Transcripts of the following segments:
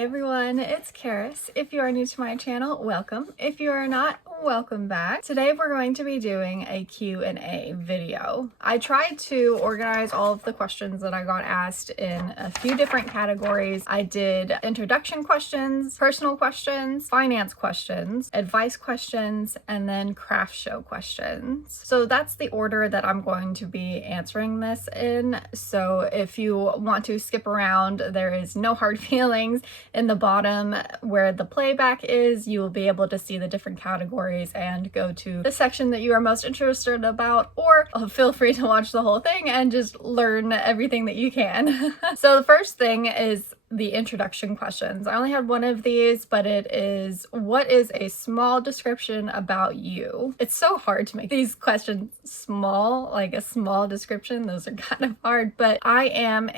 Hi everyone, it's Karis. If you are new to my channel, welcome. If you are not, welcome back. Today we're going to be doing a Q&A video. I tried to organize all of the questions that I got asked in a few different categories. I did introduction questions, personal questions, finance questions, advice questions, and then craft show questions. So that's the order that I'm going to be answering this in. So if you want to skip around, there is no hard feelings. In the bottom where the playback is, you will be able to see the different categories and go to the section that you are most interested about, or feel free to watch the whole thing and just learn everything that you can. So the first thing is the introduction questions. I only had one of these, but it is, what is a small description about you? It's so hard to make these questions small, like a small description. Those are kind of hard, but I am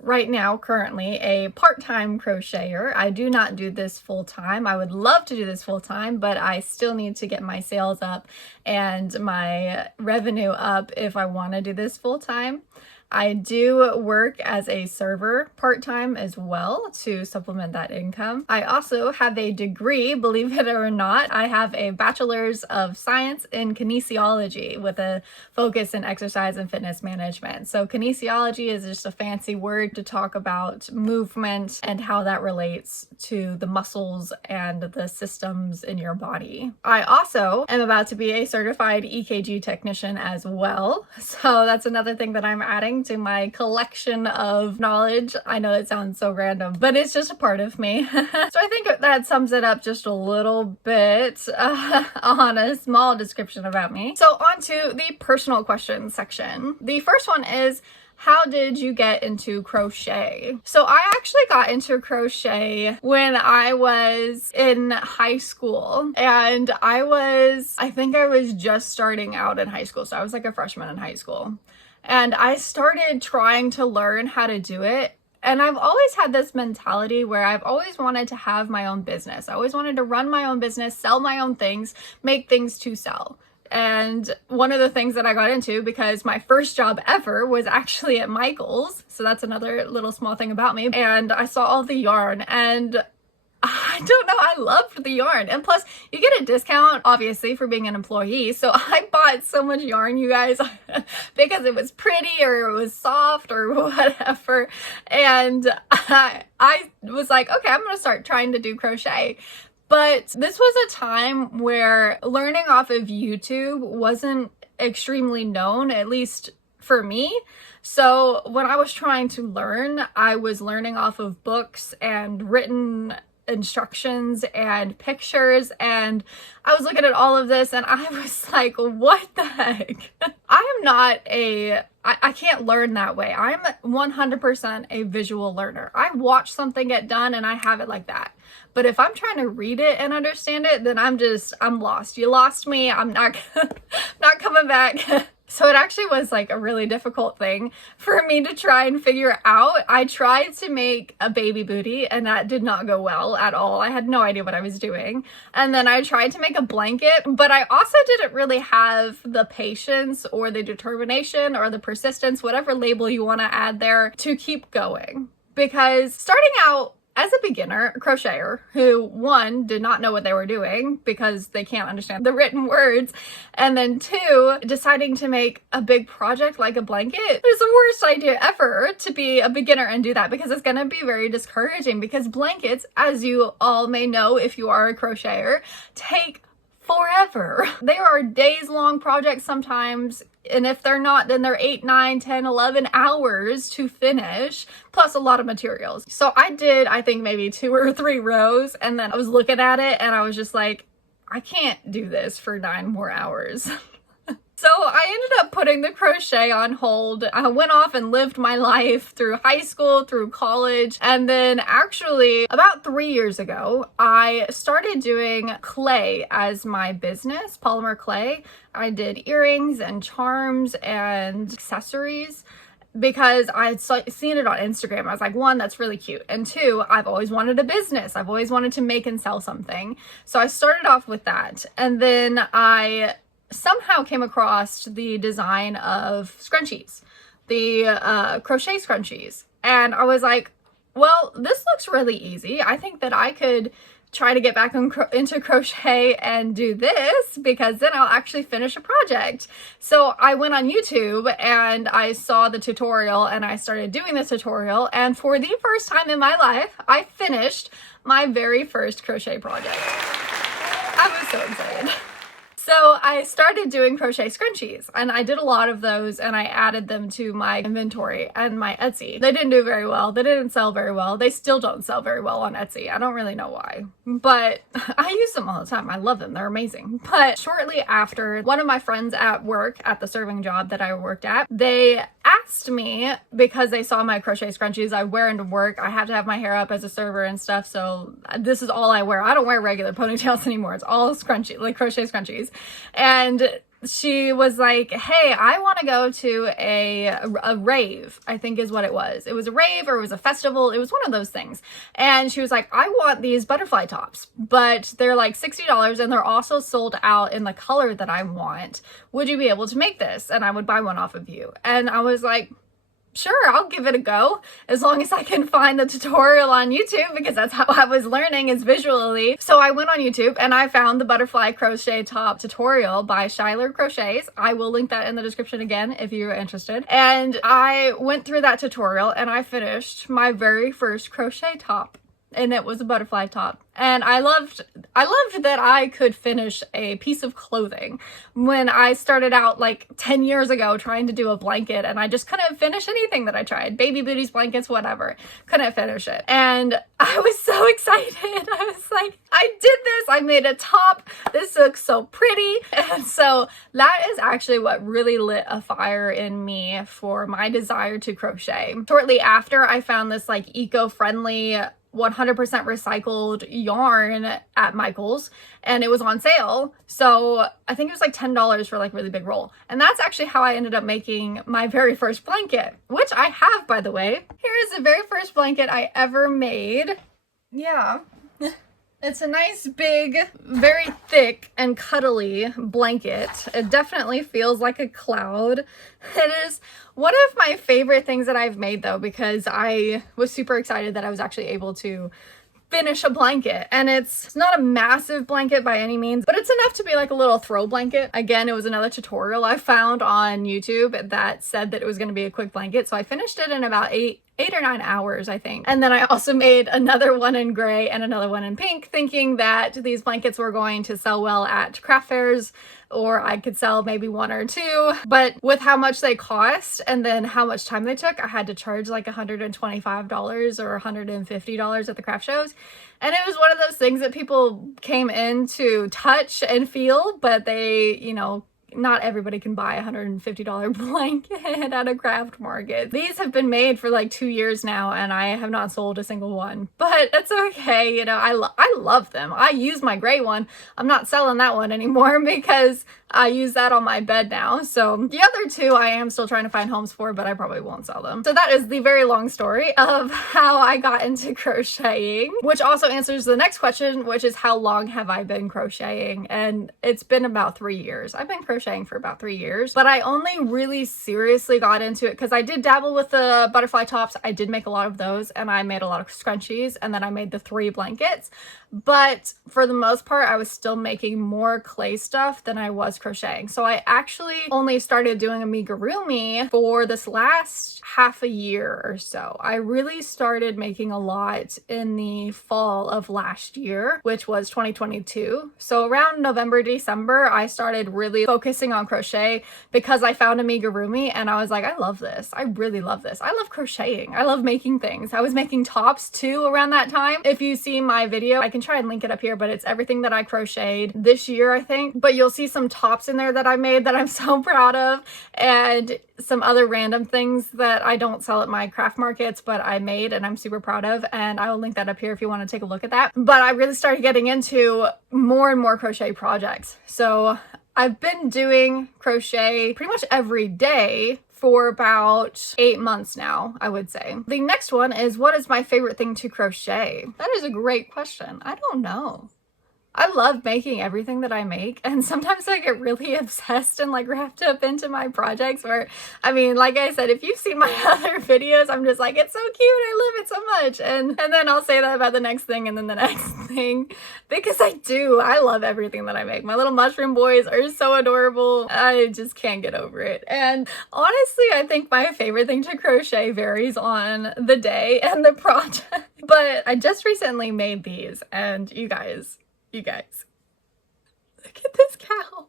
right now, currently, a part-time crocheter. I do not do this full-time. I would love to do this full-time, but I still need to get my sales up and my revenue up if I want to do this full-time. I do work as a server part-time as well to supplement that income. I also have a degree, believe it or not. I have a bachelor's of science in kinesiology with a focus in exercise and fitness management. So kinesiology is just a fancy word to talk about movement and how that relates to the muscles and the systems in your body. I also am about to be a certified EKG technician as well. So that's another thing that I'm adding to my collection of knowledge. I know it sounds so random, but it's just a part of me. So I think that sums it up just a little bit on a small description about me. So on to the personal questions section. The first one is, how did you get into crochet? So I actually got into crochet when I was in high school, and I think I was just starting out in high school. So I was like a freshman in high school. And I started trying to learn how to do it. And I've always had this mentality where I've always wanted to have my own business. I always wanted to run my own business, sell my own things, make things to sell. And one of the things that I got into, because my first job ever was actually at Michael's, so that's another little small thing about me, and I saw all the yarn, and I don't know, I loved the yarn. And plus, you get a discount, obviously, for being an employee. So I bought so much yarn, you guys, because it was pretty or it was soft or whatever. And I was like, okay, I'm going to start trying to do crochet. But this was a time where learning off of YouTube wasn't extremely known, at least for me. So when I was trying to learn, I was learning off of books and written instructions and pictures, and I was looking at all of this and I was like, what the heck? I can't learn that way. I'm 100% a visual learner. I watch something get done and I have it like that. But if I'm trying to read it and understand it, then I'm lost. You lost me. I'm not coming back. So it actually was like a really difficult thing for me to try and figure out. I tried to make a baby booty and that did not go well at all. I had no idea what I was doing. And then I tried to make a blanket, but I also didn't really have the patience or the determination or the persistence, whatever label you want to add there, to keep going. Because starting out as a beginner crocheter who, one, did not know what they were doing because they can't understand the written words, and then two, deciding to make a big project like a blanket, it was the worst idea ever to be a beginner and do that, because it's going to be very discouraging, because blankets, as you all may know if you are a crocheter, take forever. They are days-long projects sometimes, and if they're not, then they're 8, 9, 10, 11 hours to finish, plus a lot of materials. So I did, I think, maybe 2 or 3 rows, and then I was looking at it and I was just like, I can't do this for 9 more hours. So I ended up putting the crochet on hold. I went off and lived my life through high school, through college, and then actually about 3 years ago, I started doing clay as my business, polymer clay. I did earrings and charms and accessories because I had seen it on Instagram. I was like, one, that's really cute. And two, I've always wanted a business. I've always wanted to make and sell something. So I started off with that. And then I somehow came across the design of scrunchies, the crochet scrunchies. And I was like, well, this looks really easy. I think that I could try to get back into crochet and do this, because then I'll actually finish a project. So I went on YouTube and I saw the tutorial and I started doing the tutorial, and for the first time in my life, I finished my very first crochet project. I was so excited. So I started doing crochet scrunchies, and I did a lot of those, and I added them to my inventory and my Etsy. They didn't do very well. They didn't sell very well. They still don't sell very well on Etsy. I don't really know why, but I use them all the time. I love them. They're amazing. But shortly after, one of my friends at work, at the serving job that I worked at, they asked me, because they saw my crochet scrunchies I wear into work. I have to have my hair up as a server and stuff, so this is all I wear. I don't wear regular ponytails anymore. It's all scrunchie, like crochet scrunchies. And she was like, hey, I want to go to a rave, I think is what it was. It was a rave, or it was a festival. It was one of those things. And she was like, I want these butterfly tops, but they're like $60 and they're also sold out in the color that I want. Would you be able to make this? And I would buy one off of you. And I was like, sure, I'll give it a go, as long as I can find the tutorial on YouTube, because that's how I was learning, is visually. So I went on YouTube and I found the butterfly crochet top tutorial by Shyler Crochets. I will link that in the description again if you're interested. And I went through that tutorial and I finished my very first crochet top. And it was a butterfly top. And I loved that I could finish a piece of clothing. When I started out like 10 years ago trying to do a blanket, and I just couldn't finish anything that I tried. Baby booties, blankets, whatever. Couldn't finish it. And I was so excited. I was like, I did this. I made a top. This looks so pretty. And so that is actually what really lit a fire in me for my desire to crochet. Shortly after, I found this like eco-friendly 100% recycled yarn at Michael's, and it was on sale. So I think it was like $10 for like really big roll. And that's actually how I ended up making my very first blanket, which I have, by the way. Here is the very first blanket I ever made. Yeah. It's a nice, big, very thick and cuddly blanket. It definitely feels like a cloud. It is one of my favorite things that I've made, though, because I was super excited that I was actually able to finish a blanket. And it's not a massive blanket by any means, but it's enough to be like a little throw blanket. Again, it was another tutorial I found on YouTube that said that it was going to be a quick blanket. So I finished it in about 8 or 9 hours, I think. And then I also made another one in gray and another one in pink, thinking that these blankets were going to sell well at craft fairs, or I could sell maybe one or two. But with how much they cost and then how much time they took, I had to charge like $125 or $150 at the craft shows. And it was one of those things that people came in to touch and feel, but they, you know, not everybody can buy a $150 blanket at a craft market. These have been made for like 2 years now, and I have not sold a single one, but it's okay. You know, I love them. I use my gray one. I'm not selling that one anymore because I use that on my bed now. So the other two I am still trying to find homes for, but I probably won't sell them. So that is the very long story of how I got into crocheting, which also answers the next question, which is how long have I been crocheting? And it's been about 3 years. I've been crocheting for about 3 years, but I only really seriously got into it because I did dabble with the butterfly tops. I did make a lot of those, and I made a lot of scrunchies, and then I made the 3 blankets. But for the most part, I was still making more clay stuff than I was crocheting. So I actually only started doing amigurumi for this last half a year or so. I really started making a lot in the fall of last year, which was 2022. So around November, December, I started really focusing on crochet because I found amigurumi and I was like, I love this. I really love this. I love crocheting. I love making things. I was making tops too around that time. If you see my video, I can try and link it up here, but it's everything that I crocheted this year, I think. But you'll see some tops in there that I made that I'm so proud of, and some other random things that I don't sell at my craft markets, but I made and I'm super proud of, and I will link that up here if you want to take a look at that. But I really started getting into more and more crochet projects. So I've been doing crochet pretty much every day for about 8 months now, I would say. The next one is, what is my favorite thing to crochet? That is a great question. I don't know. I love making everything that I make, and sometimes I get really obsessed and like wrapped up into my projects where, I mean, like I said, if you've seen my other videos, I'm just like, it's so cute, I love it so much, and then I'll say that about the next thing and then the next thing, because I love everything that I make. My little mushroom boys are so adorable. I just can't get over it. And honestly, I think my favorite thing to crochet varies on the day and the project, but I just recently made these, and you guys, look at this cow.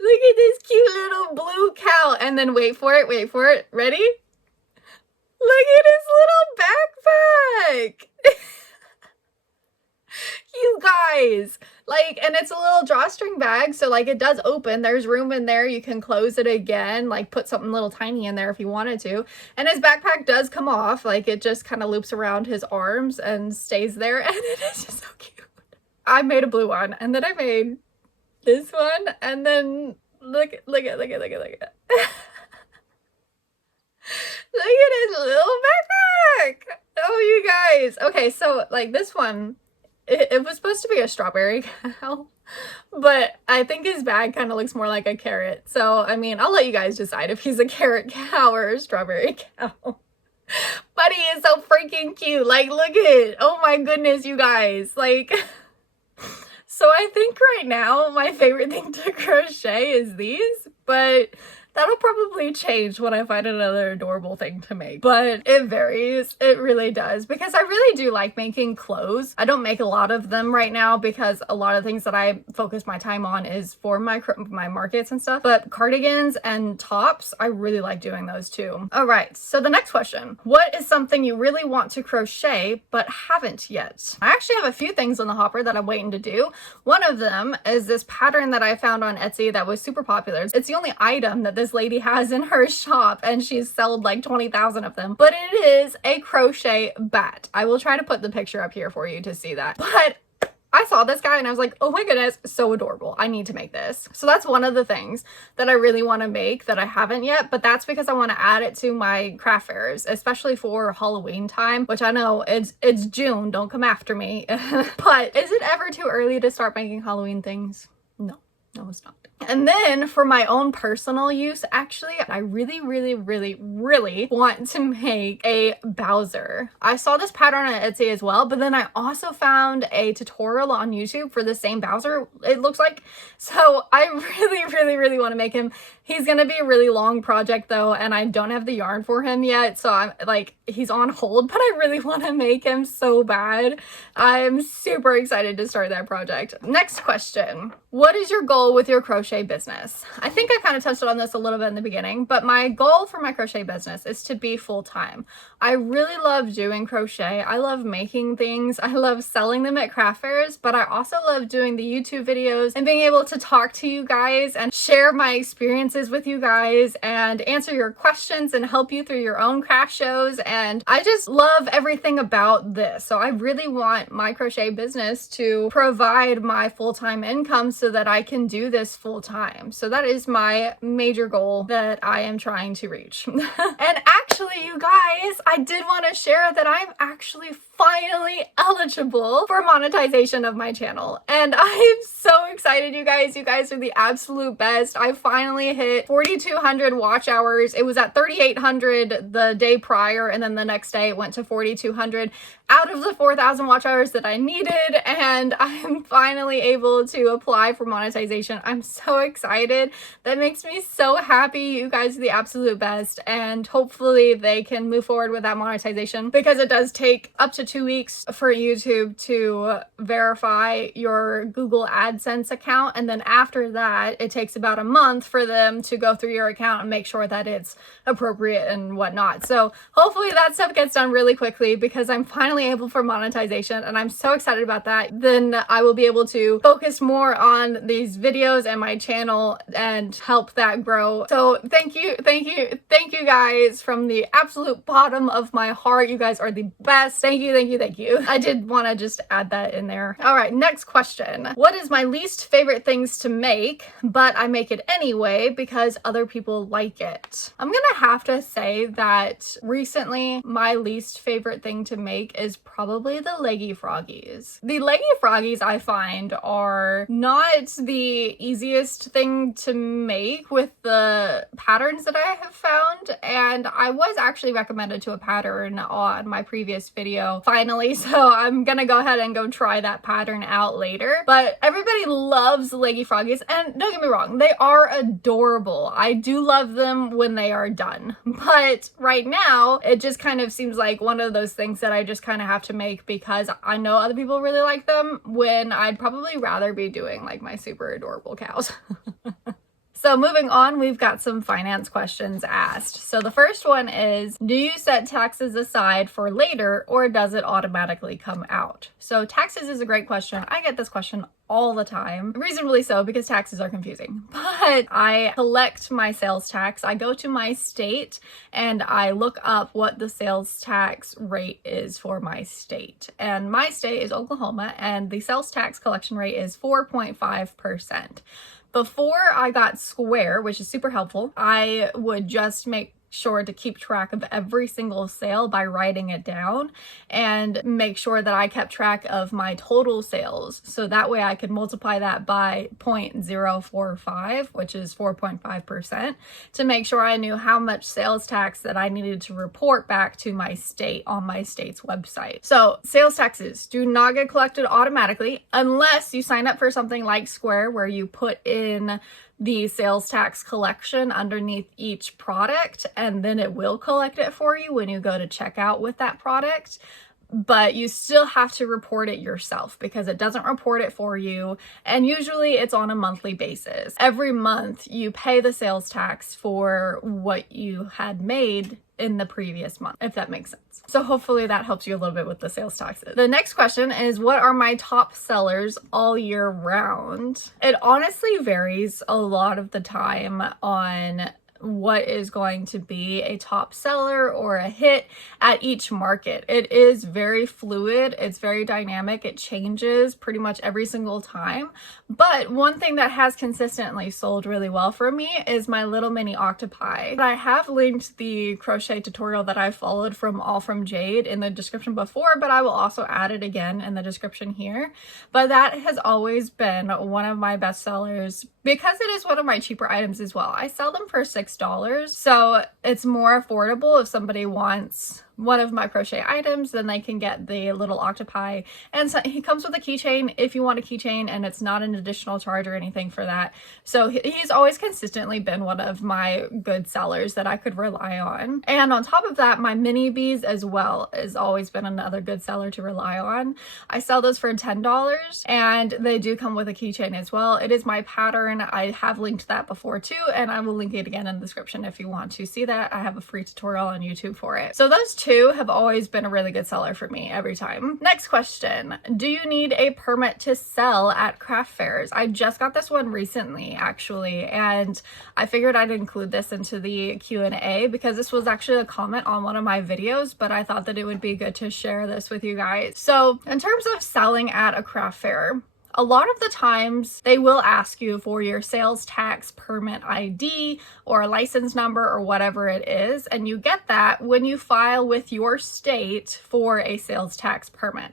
Look at this cute little blue cow. And then wait for it. Ready? Look at his little backpack. You guys, like, and it's a little drawstring bag, so like it does open, there's room in there, you can close it again, like put something little tiny in there if you wanted to, and his backpack does come off, like it just kind of loops around his arms and stays there, and it is just so cute. I made a blue one, and then I made this one, and then look at Look at his little backpack. Oh, you guys. Okay, so like this one, it was supposed to be a strawberry cow, but I think his bag kind of looks more like a carrot. So, I mean, I'll let you guys decide if he's a carrot cow or a strawberry cow. But he is so freaking cute. Like, look at it. Oh my goodness, you guys. Like, so I think right now my favorite thing to crochet is these, but that'll probably change when I find another adorable thing to make. But it varies. It really does. Because I really do like making clothes. I don't make a lot of them right now because a lot of things that I focus my time on is for my markets and stuff. But cardigans and tops, I really like doing those too. All right, so the next question. What is something you really want to crochet but haven't yet? I actually have a few things on the hopper that I'm waiting to do. One of them is this pattern that I found on Etsy that was super popular. It's the only item that this lady has in her shop, and she's sold like 20,000 of them, but it is a crochet bat. I will try to put the picture up here for you to see that. But I saw this guy and I was like, oh my goodness, so adorable. I need to make this. So that's one of the things that I really want to make that I haven't yet, but that's because I want to add it to my craft fairs, especially for Halloween time, which I know it's June, don't come after me. But is it ever too early to start making Halloween things? No, it's not. And then for my own personal use, actually, I really want to make a Bowser. I saw this pattern on Etsy as well, but then I also found a tutorial on YouTube for the same Bowser, it looks like. So I really want to make him. He's gonna be a really long project though, and I don't have the yarn for him yet, so I'm like, he's on hold, but I really want to make him so bad. I'm super excited to start that project. Next question. What is your goal with your crochet business? I think I kind of touched on this a little bit in the beginning, but my goal for my crochet business is to be full-time. I really love doing crochet. I love making things. I love selling them at craft fairs, but I also love doing the YouTube videos and being able to talk to you guys and share my experiences with you guys and answer your questions and help you through your own craft shows. And I just love everything about this. So I really want my crochet business to provide my full-time income so that I can do this full-time. So that is my major goal that I am trying to reach. And actually, you guys, I did want to share that I'm actually finally eligible for monetization of my channel. And I'm so excited, you guys. You guys are the absolute best. I finally hit 4,200 watch hours. It was at 3,800 the day prior, and then the next day it went to 4,200 out of the 4,000 watch hours that I needed, and I'm finally able to apply for monetization. I'm so excited. That makes me so happy. You guys are the absolute best, and hopefully they can move forward with that monetization, because it does take up to 2 weeks for YouTube to verify your Google AdSense account, and then after that it takes about a month for them to go through your account and make sure that it's appropriate and whatnot. So hopefully that stuff gets done really quickly, because I'm finally able for monetization and I'm so excited about that. Then I will be able to focus more on these videos and my my channel and help that grow. So thank you guys from the absolute bottom of my heart. You guys are the best. Thank you. I did want to just add that in there. All right, next question. What is my least favorite things to make, but I make it anyway because other people like it? I'm gonna have to say that recently my least favorite thing to make is probably the leggy froggies. The leggy froggies I find are not the easiest thing to make with the patterns that I have found, and I was actually recommended to a pattern on my previous video finally, so I'm gonna go ahead and go try that pattern out later. But everybody loves leggy froggies, and don't get me wrong, they are adorable. I do love them when they are done, but right now it just kind of seems like one of those things that I just kind of have to make because I know other people really like them, when I'd probably rather be doing like my super adorable cows. So moving on, we've got some finance questions asked. So the first one is, do you set taxes aside for later or does it automatically come out? So taxes is a great question. I get this question all the time, reasonably so, because taxes are confusing. But I collect my sales tax. I go to my state and I look up what the sales tax rate is for my state. And my state is Oklahoma, and the sales tax collection rate is 4.5%. Before I got Square, which is super helpful, I would just make sure to keep track of every single sale by writing it down and make sure that I kept track of my total sales. So that way I could multiply that by 0.045, which is 4.5%, to make sure I knew how much sales tax that I needed to report back to my state on my state's website. So sales taxes do not get collected automatically unless you sign up for something like Square, where you put in the sales tax collection underneath each product, and then it will collect it for you when you go to checkout with that product. But you still have to report it yourself because it doesn't report it for you, and usually it's on a monthly basis. Every month you pay the sales tax for what you had made in the previous month, if that makes sense. So hopefully that helps you a little bit with the sales taxes. The next question is, what are my top sellers all year round? It honestly varies a lot of the time on what is going to be a top seller or a hit at each market. It is very fluid, it's very dynamic, it changes pretty much every single time. But one thing that has consistently sold really well for me is my little mini octopi. I have linked the crochet tutorial that I followed from All From Jade in the description before, but I will also add it again in the description here. But that has always been one of my best sellers because it is one of my cheaper items as well. I sell them for $6, so it's more affordable. If somebody wants one of my crochet items, then they can get the little octopi, and so he comes with a keychain if you want a keychain, and it's not an additional charge or anything for that. So he's always consistently been one of my good sellers that I could rely on. And on top of that, my mini bees as well has always been another good seller to rely on. I sell those for $10, and they do come with a keychain as well. It is my pattern. I have linked that before too, and I will link it again in the description if you want to see that. I have a free tutorial on YouTube for it. So those two have always been a really good seller for me every time. Next question. Do you need a permit to sell at craft fairs? I just got this one recently actually, and I figured I'd include this into the Q&A because this was actually a comment on one of my videos, but I thought that it would be good to share this with you guys. So in terms of selling at a craft fair, a lot of the times they will ask you for your sales tax permit ID or a license number or whatever it is, and you get that when you file with your state for a sales tax permit.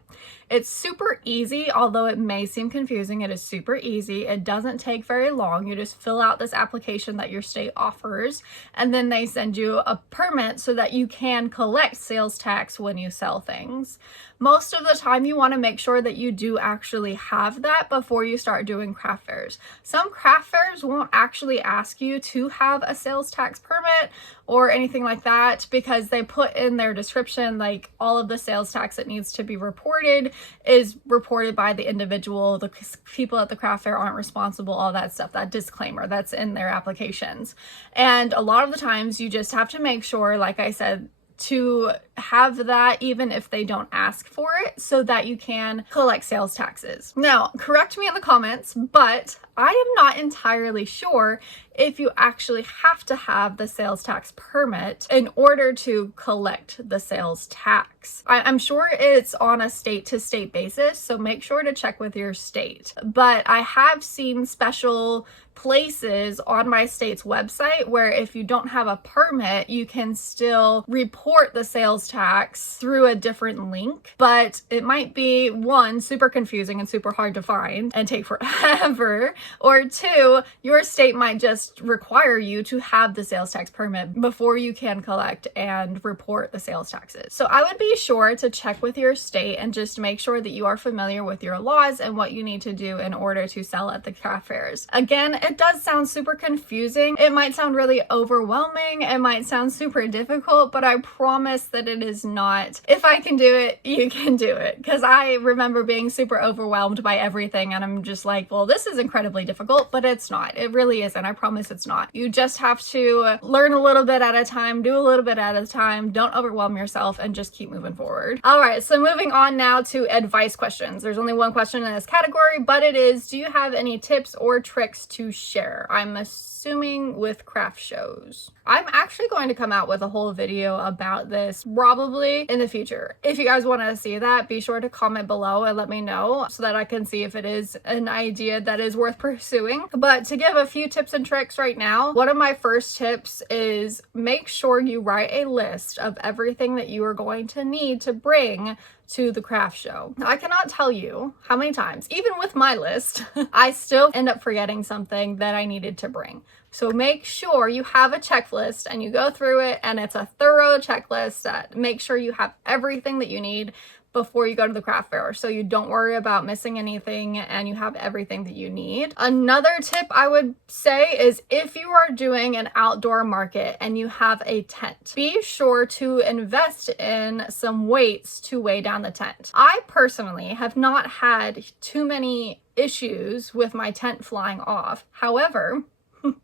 It's super easy, although it may seem confusing. It is super easy. It doesn't take very long. You just fill out this application that your state offers, and then they send you a permit so that you can collect sales tax when you sell things. Most of the time you want to make sure that you do actually have that before you start doing craft fairs. Some craft fairs won't actually ask you to have a sales tax permit or anything like that because they put in their description like all of the sales tax that needs to be reported is reported by the individual. The people at the craft fair aren't responsible, all that stuff, that disclaimer that's in their applications. And a lot of the times you just have to make sure, like I said, to have that even if they don't ask for it so that you can collect sales taxes. Now, correct me in the comments, but I am not entirely sure if you actually have to have the sales tax permit in order to collect the sales tax. I'm sure it's on a state to state basis, so make sure to check with your state. But I have seen special places on my state's website where if you don't have a permit, you can still report the sales tax through a different link, but it might be one, super confusing and super hard to find and take forever, or two, your state might just require you to have the sales tax permit before you can collect and report the sales taxes. So I would be sure to check with your state and just make sure that you are familiar with your laws and what you need to do in order to sell at the craft fairs. Again, it does sound super confusing. It might sound really overwhelming. It might sound super difficult, but I promise that it is not. If I can do it, you can do it. Because I remember being super overwhelmed by everything and I'm just like, well, this is incredibly difficult, but it's not. It really isn't. I promise it's not. You just have to learn a little bit at a time, do a little bit at a time. Don't overwhelm yourself and just keep moving forward. All right, so moving on now to advice questions. There's only one question in this category, but it is, do you have any tips or tricks to share? I'm assuming with craft shows. I'm actually going to come out with a whole video about this probably in the future. If you guys want to see that, be sure to comment below and let me know so that I can see if it is an idea that is worth pursuing. But to give a few tips and tricks right now, one of my first tips is make sure you write a list of everything that you are going to need to bring to the craft show. I cannot tell you how many times, even with my list, I still end up forgetting something that I needed to bring. So make sure you have a checklist and you go through it and it's a thorough checklist that make sure you have everything that you need before you go to the craft fair, so you don't worry about missing anything and you have everything that you need. Another tip I would say is if you are doing an outdoor market and you have a tent, be sure to invest in some weights to weigh down the tent. I personally have not had too many issues with my tent flying off. However,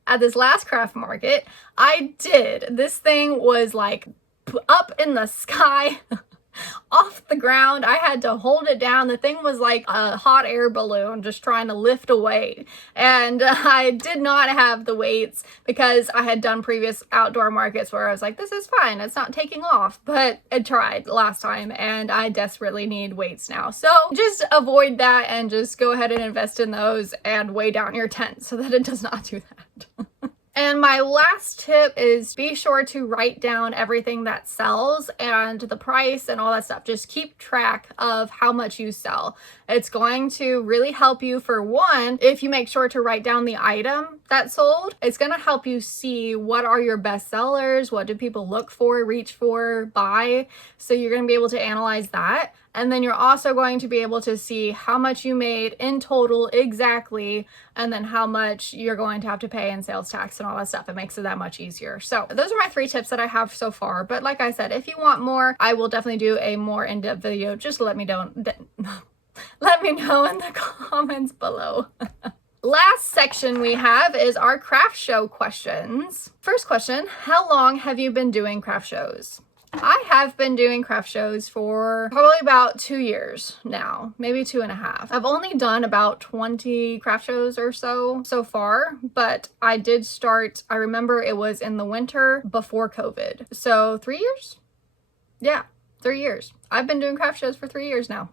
at this last craft market, I did. This thing was like up in the sky. Off the ground. I had to hold it down. The thing was like a hot air balloon just trying to lift a weight. And I did not have the weights because I had done previous outdoor markets where I was like, this is fine. It's not taking off. But I tried last time and I desperately need weights now. So just avoid that and just go ahead and invest in those and weigh down your tent so that it does not do that. And my last tip is be sure to write down everything that sells and the price and all that stuff. Just keep track of how much you sell. It's going to really help you, for one, if you make sure to write down the item that sold. It's going to help you see what are your best sellers, what do people look for, reach for, buy. So you're going to be able to analyze that. And then you're also going to be able to see how much you made in total exactly, and then how much you're going to have to pay in sales tax and all that stuff. It makes it that much easier. So those are my 3 tips that I have so far. But like I said, if you want more, I will definitely do a more in-depth video. Just let me know. Let me know in the comments below. Last section we have is our craft show questions. First question, how long have you been doing craft shows? I have been doing craft shows for probably about 2 years now, maybe 2.5. I've only done about 20 craft shows or so far, but I did start, I remember it was in the winter before COVID. So 3 years? Yeah, 3 years. I've been doing craft shows for 3 years now.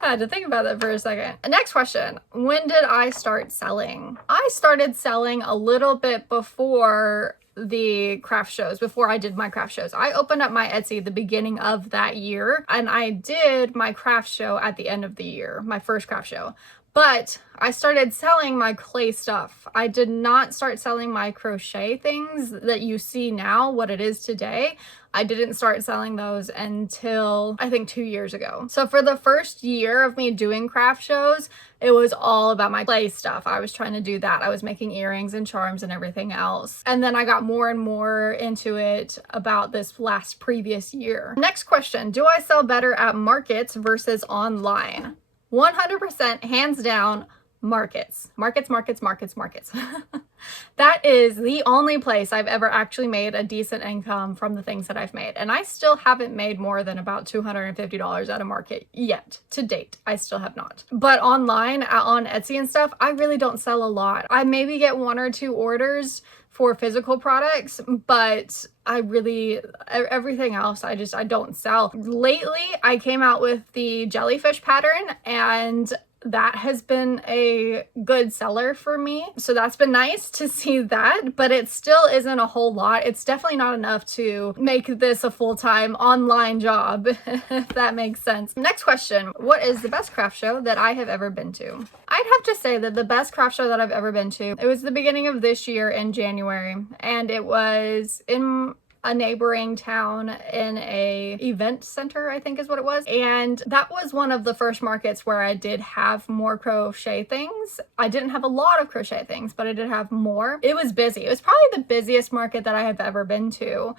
I had to think about that for a second. Next question. When did I start selling? I started selling a little bit before the craft shows, before I did my craft shows. I opened up my Etsy the beginning of that year, and I did my craft show at the end of the year, my first craft show. But I started selling my clay stuff. I did not start selling my crochet things that you see now, what it is today. I didn't start selling those until I think 2 years ago. So for the first year of me doing craft shows, it was all about my clay stuff. I was trying to do that. I was making earrings and charms and everything else. And then I got more and more into it about this previous year. Next question, do I sell better at markets versus online? 100% hands down markets. Markets, markets, markets, markets. That is the only place I've ever actually made a decent income from the things that I've made. And I still haven't made more than about $250 at a market yet. To date, I still have not. But online, on Etsy and stuff, I really don't sell a lot. I maybe get 1 or 2 orders for physical products, but everything else, I don't sell. Lately, I came out with the jellyfish pattern, and that has been a good seller for me. So that's been nice to see that, but it still isn't a whole lot. It's definitely not enough to make this a full-time online job, if that makes sense. Next question. What is the best craft show that I have ever been to? I'd have to say that the best craft show that I've ever been to, it was the beginning of this year in January, and it was in a neighboring town in a event center, I think is what it was. And that was one of the first markets where I did have more crochet things. I didn't have a lot of crochet things, but I did have more. It was busy. It was probably the busiest market that I have ever been to.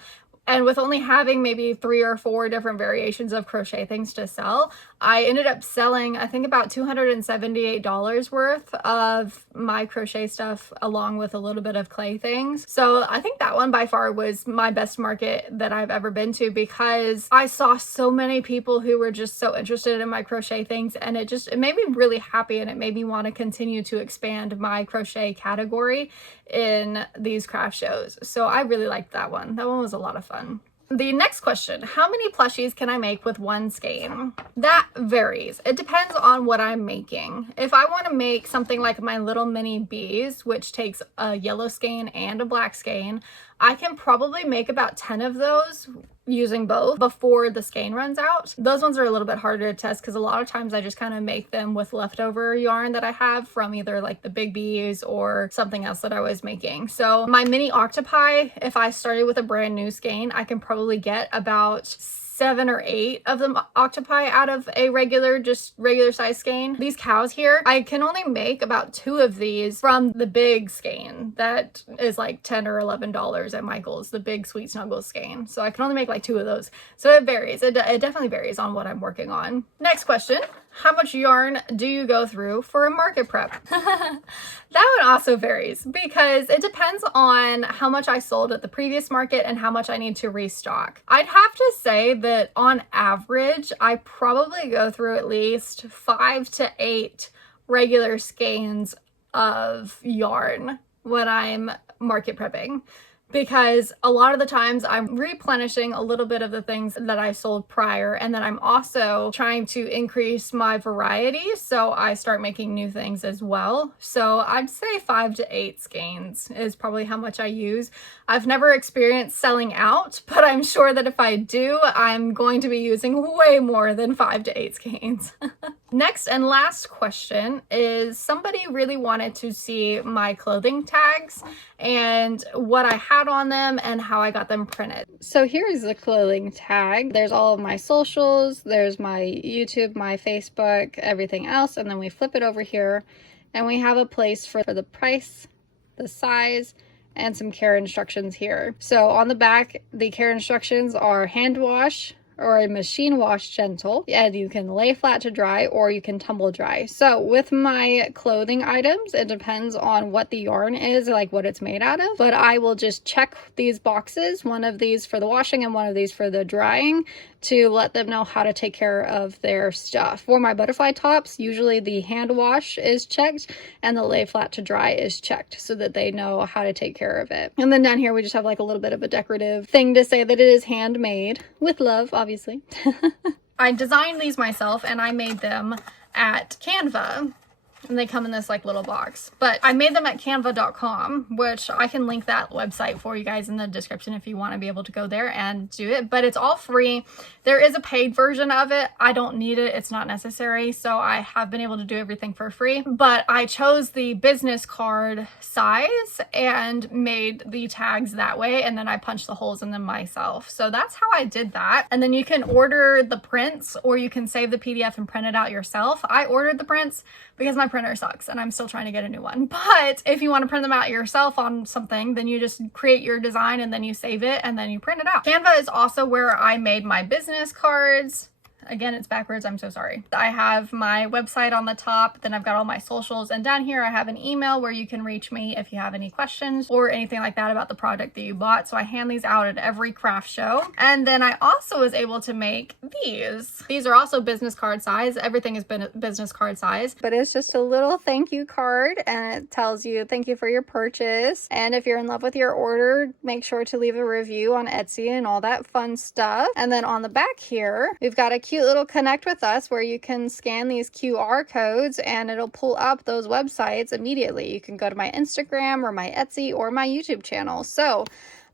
And with only having maybe 3 or 4 different variations of crochet things to sell, I ended up selling, I think, about $278 worth of my crochet stuff along with a little bit of clay things. So I think that one by far was my best market that I've ever been to, because I saw so many people who were just so interested in my crochet things, and it made me really happy, and it made me want to continue to expand my crochet category in these craft shows. So I really liked that one. That one was a lot of fun. The next question, how many plushies can I make with 1 skein? That varies. It depends on what I'm making. If I want to make something like my little mini bees, which takes a yellow skein and a black skein, I can probably make about 10 of those using both before the skein runs out. Those ones are a little bit harder to test because a lot of times I just kind of make them with leftover yarn that I have from either like the big bees or something else that I was making. So my mini octopi, if I started with a brand new skein, I can probably get about 7 or 8 of them octopi out of a regular size skein. These cows here, I can only make about 2 of these from the big skein that is like $10 or $11 at Michael's, the big Sweet Snuggles skein. So I can only make like 2 of those. So it varies. It definitely varies on what I'm working on. Next question. How much yarn do you go through for a market prep? That one also varies because it depends on how much I sold at the previous market and how much I need to restock. I'd have to say that on average, I probably go through at least 5 to 8 regular skeins of yarn when I'm market prepping, because a lot of the times I'm replenishing a little bit of the things that I sold prior, and then I'm also trying to increase my variety, so I start making new things as well. So I'd say 5 to 8 skeins is probably how much I use. I've never experienced selling out, but I'm sure that if I do, I'm going to be using way more than 5 to 8 skeins. Next and last question is, somebody really wanted to see my clothing tags and what I had on them and how I got them printed. So here's the clothing tag. There's all of my socials, there's my YouTube, my Facebook, everything else, and then we flip it over here and we have a place for the price, the size, and some care instructions here. So on the back, the care instructions are hand wash or a machine wash gentle, and you can lay flat to dry or you can tumble dry. So with my clothing items, it depends on what the yarn is, like what it's made out of, but I will just check these boxes, one of these for the washing and one of these for the drying, to let them know how to take care of their stuff. For my butterfly tops, usually the hand wash is checked and the lay flat to dry is checked so that they know how to take care of it. And then down here we just have like a little bit of a decorative thing to say that it is handmade with love, obviously. I designed these myself and I made them at Canva. And they come in this like little box, but I made them at canva.com, which I can link that website for you guys in the description if you want to be able to go there and do it, but it's all free. There is a paid version of it. I don't need it. It's not necessary. So I have been able to do everything for free, but I chose the business card size and made the tags that way. And then I punched the holes in them myself. So that's how I did that. And then you can order the prints or you can save the PDF and print it out yourself. I ordered the prints because my printer sucks and I'm still trying to get a new one. But if you want to print them out yourself on something, then you just create your design and then you save it and then you print it out. Canva is also where I made my business cards Again, it's backwards. I'm so sorry. I have my website on the top, then I've got all my socials, and down here I have an email where you can reach me if you have any questions or anything like that about the product that you bought. So I hand these out at every craft show. And then I also was able to make these. These are also business card size. Everything has been business card size, but it's just a little thank you card, and it tells you thank you for your purchase. And if you're in love with your order, make sure to leave a review on Etsy and all that fun stuff. And then on the back here, we've got a cute little connect with us where you can scan these QR codes and it'll pull up those websites immediately. You can go to my Instagram or my Etsy or my YouTube channel. So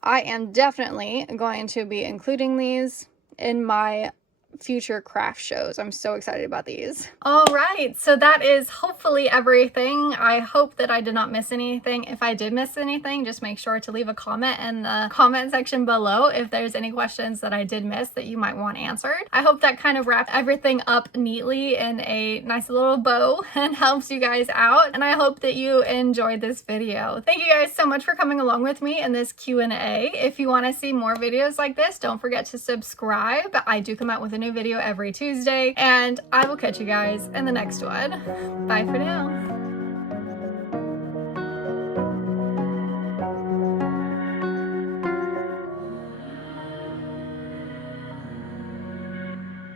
I am definitely going to be including these in my future craft shows. I'm so excited about these. All right, so that is hopefully everything. I hope that I did not miss anything. If I did miss anything, just make sure to leave a comment in the comment section below if there's any questions that I did miss that you might want answered. I hope that kind of wrapped everything up neatly in a nice little bow and helps you guys out. And I hope that you enjoyed this video. Thank you guys so much for coming along with me in this Q&A. If you want to see more videos like this, don't forget to subscribe. I do come out with a new video every Tuesday, and I will catch you guys in the next one. Bye for now.